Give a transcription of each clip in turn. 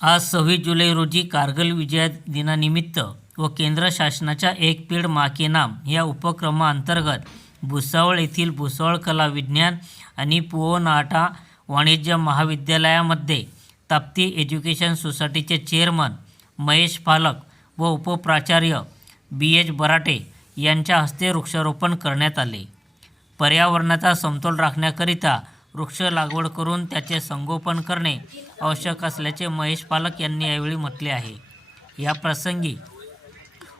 आज सव्वीस जुलै रोजी कारगिल विजय दिनानिमित्त व केंद्र शासनाच्या एक पेड माके नाम या उपक्रमाअंतर्गत भुसावळ येथील भुसावळ कला विज्ञान आणि पुओनाटा वाणिज्य महाविद्यालयामध्ये ताप्ती एज्युकेशन सोसायटीचे चेअरमन महेश पालक व उपप्राचार्य बी एच बराटे यांच्या हस्ते वृक्षारोपण करण्यात आले. पर्यावरणाचा समतोल राखण्याकरिता वृक्ष लागवड करून त्याचे संगोपन करणे आवश्यक असल्याचे महेश पालक यांनी यावेळी म्हटले आहे. या प्रसंगी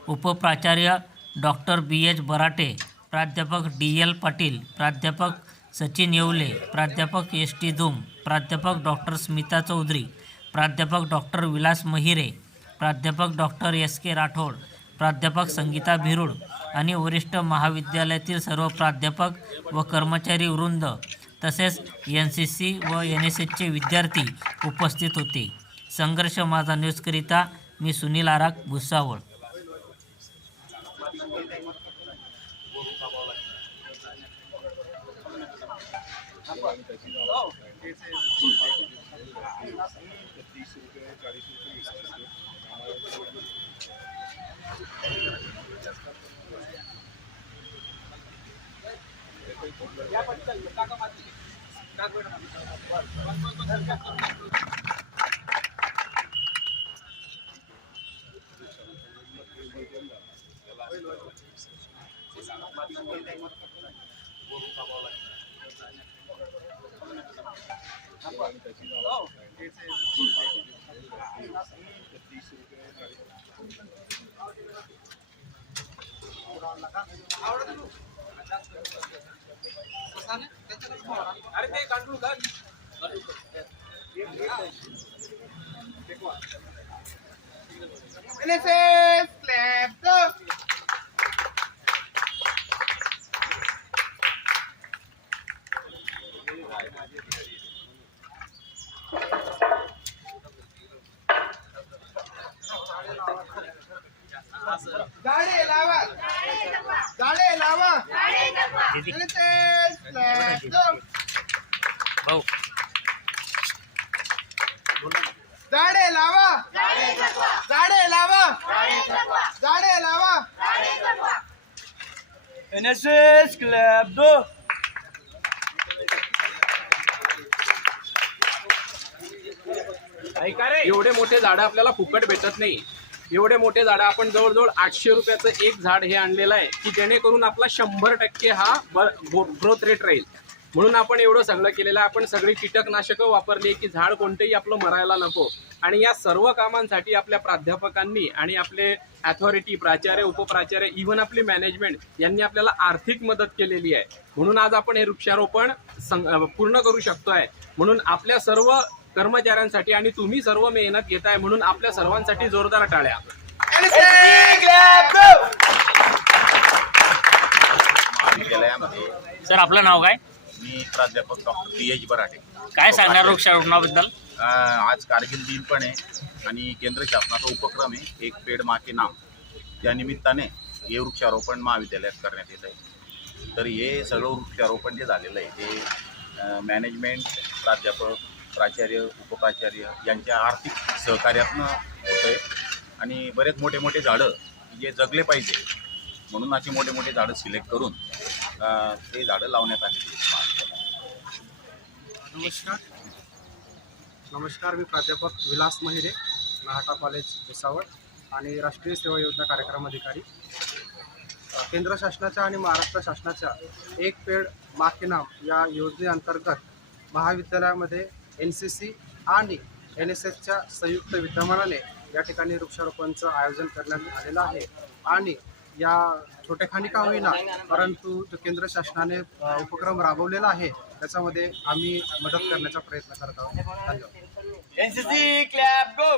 उपप्राचार्य डॉक्टर बी. एच. बराटे प्राध्यापक डी. एल. पाटील प्राध्यापक सचिन येवले प्राध्यापक एस. टी. धूम प्राध्यापक डॉक्टर स्मिता चौधरी प्राध्यापक डॉक्टर विलास महिरे प्राध्यापक डॉक्टर एस. के. राठोड प्राध्यापक संगीता भिरुड आणि वरिष्ठ महाविद्यालयातील सर्व प्राध्यापक व कर्मचारी वृंद तसेच एन सी सी व एन एस एसचे विद्यार्थी उपस्थित होते. संघर्ष माझा न्यूजकरिता मी Sunil आराक Bhusawal. Ahora tú. NSS, clap, go! झाडे लावा झाडे लावा NSS, clap, go! भाऊ. झाडे लावा. झाडे लावा. झाडे लावा. NSS Club 2 ऐका रे. एवढे मोठे झाडं आपल्याला फुकट भेटत नाही. एवढे मोठे झाडं आपण जवळजवळ आठशे रुपयाचं एक झाड हे आणलेलं आहे की जेणेकरून आपला शंभर टक्के हा ग्रोथ रेट राहील. म्हणून आपण एवढं सगळं केलेलं आहे. आपण सगळी कीटकनाशकं वापरली की झाड कोणतंही आपलं मरायला नको. आणि या सर्व कामांसाठी आपल्या प्राध्यापकांनी आणि आपले अथॉरिटी प्राचार्य उपप्राचार्य इव्हन आपली मॅनेजमेंट यांनी आपल्याला आर्थिक मदत केलेली आहे. म्हणून आज आपण हे वृक्षारोपण सं- पूर्ण करू शकतोय. म्हणून आपल्या सर्व कर्मचाऱ्यांसाठी आणि तुम्ही सर्व मेहनत घेताय म्हणून आपल्या सर्वांसाठी जोरदार टाळ्या. सर आपलं नाव काय? मी प्राध्यापक डॉक्टर डी एच बराटे. काय सांगणार वृक्षारोपणाबद्दल अं, आज कारगिल दिन पण आहे आणि केंद्र शासनाचा उपक्रम आहे एक पेड माके नाम. त्या निमित्ताने हे वृक्षारोपण महाविद्यालयात करण्यात येत आहे. तर हे सगळं वृक्षारोपण जे झालेलं आहे ते मॅनेजमेंट प्राध्यापक प्राचार्य उपप्राचार्य यांच्या आर्थिक सहकार्यातनं होतं आहे आणि बरेच मोठे मोठे झाडं जे जगले पाहिजे म्हणून अशी मोठे मोठे झाडं सिलेक्ट करून ते झाडं लावण्यात आलेली नमस्कार. नमस्कार मी प्राध्यापक विलास महिरे नाहटा कॉलेज भुसावळ आणि राष्ट्रीय सेवा योजना कार्यक्रम अधिकारी. केंद्र शासनाच्या आणि महाराष्ट्र शासनाच्या एक पेड माके नाम या योजनेअंतर्गत महाविद्यालयामध्ये एन सी सी आणि एन एस एसच्या संयुक्त विद्यमानाने या ठिकाणी वृक्षारोपणचं आयोजन करण्यात आलेलं आहे. आणि या छोट्याखानी का होईना परंतु जो केंद्र शासनाने उपक्रम राबवलेला आहे त्याच्यामध्ये आम्ही मदत करण्याचा प्रयत्न करत आहोत. धन्यवाद. C Club 2